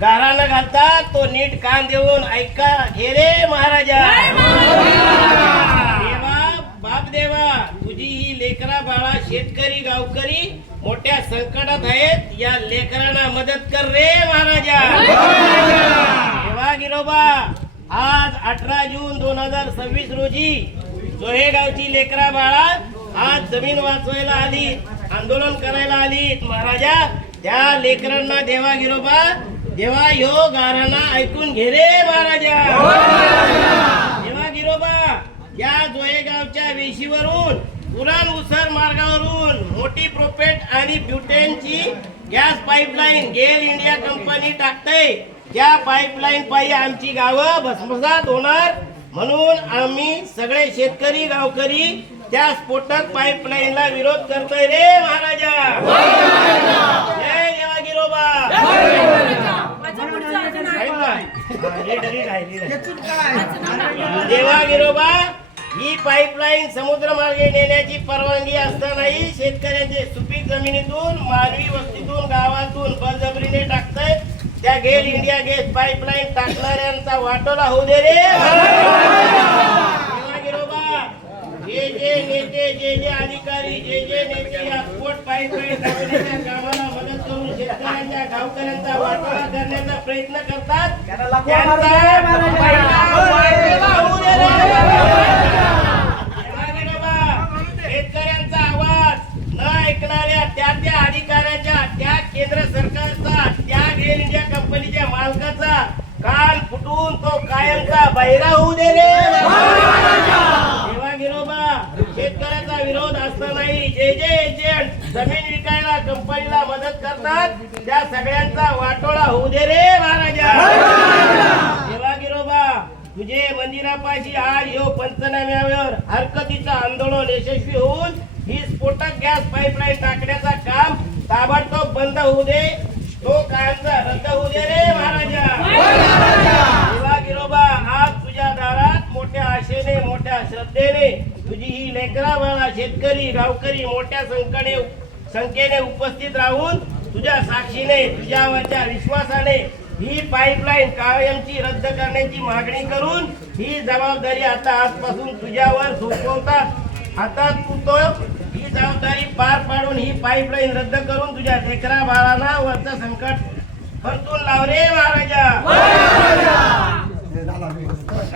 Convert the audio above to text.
गारानं घालतात तो नीट कान देऊन ऐका घे रे महाराजा. देवा बाप देवा, तुझी ही लेकरा बाळा शेतकरी गावकरी मोठ्या संकटात आहेत, या लेकरांना मदत कर रे महाराजा. देवा गिरोबा, आज 18 जून 2026 रोजी जोहेगावची लेकरा बाळा आज जमीन वाचवायला आली, आंदोलन करायला आली महाराजा. त्या लेकरांना देवा गिरोबा, देवा यो गाराना ऐकून घे रे महाराजा. देवा गिरोबा, या जोहेगावच्या वेशीवरून पुराण उसर मार्गावरून मोठी प्रोपेट आणि ब्युटेनची गॅस पाईपलाईन गेल इंडिया कंपनी टाकते. त्या पाईपलाईन पायी आमची गावं भस्मसात होणार, म्हणून आम्ही सगळे शेतकरी गावकरी त्या स्फोटक पाईपलाईनला विरोध करतोय रे महाराजा. जय देवा गिरोबा. देवा गिरोबा, ही पाईपलाईन समुद्र मार्गे नेण्याची परवानगी असतानाही शेतकऱ्यांचे सुपीक जमिनीतून मानवी वस्तीतून गावातून बळजबरीने टाकतायत. त्या गेल इंडिया गॅस पाईपलाईन टाकणाऱ्यांचा वाटोला होऊ दे रे. जे जे नेते, जे जे अधिकारी, जे जे नेते या स्फोट पाईपलाईन टाकण्याच्या कामाला मदत करून शेतकऱ्यांच्या गावकऱ्यांचा वाटोळा करण्याचा प्रयत्न करतात, त्यांचा होऊ दे रे. शेतकऱ्यांचा आवाज न ऐकणाऱ्या त्या अधिकाऱ्याच्या, त्या केंद्र सरकारचा, त्या गेल इंडिया कंपनीच्या मालकाचा कान फुटून तो कायमचा बहिरा होऊ दे रे. देवा गिरोबा, शेतकऱ्याचा विरोध असतानाही जे जे एजंट जमीन विकायला कंपनीला मदत करतात त्या सगळ्यांचा वाटोळा होऊ दे रे महाराजा. देवा गिरोबा, तुझे मंदिरापाशी आज यो पंचनाम्यावर हरकतीचं आंदोलन यशस्वी होऊन ही स्फोटक गॅस पाईपलाईन टाकण्याचा काम ताबडतोब बंद होऊ दे, तो कायमचा रद्द होऊ दे रे महाराजा. देवा गिरोबा, आज तुझ्या दारात मोठ्या आशेने मोठ्या श्रद्धेने तुझी ही लेकरा बाळा शेतकरी गावकरी मोठ्या संख्येने उपस्थित राहून तुझ्या साक्षीने तुझ्यावरच्या विश्वासाने ही पाईपलाईन कायमची रद्द करण्याची मागणी करून ही जबाबदारी आता आजपासून तुझ्यावर सोपवतात. आता तू तो ही जबाबदारी पार पाडून ही पाईपलाईन रद्द करून तुझ्या लेकरा बाळांना वरचं संकट परतून लाव रे महाराजा.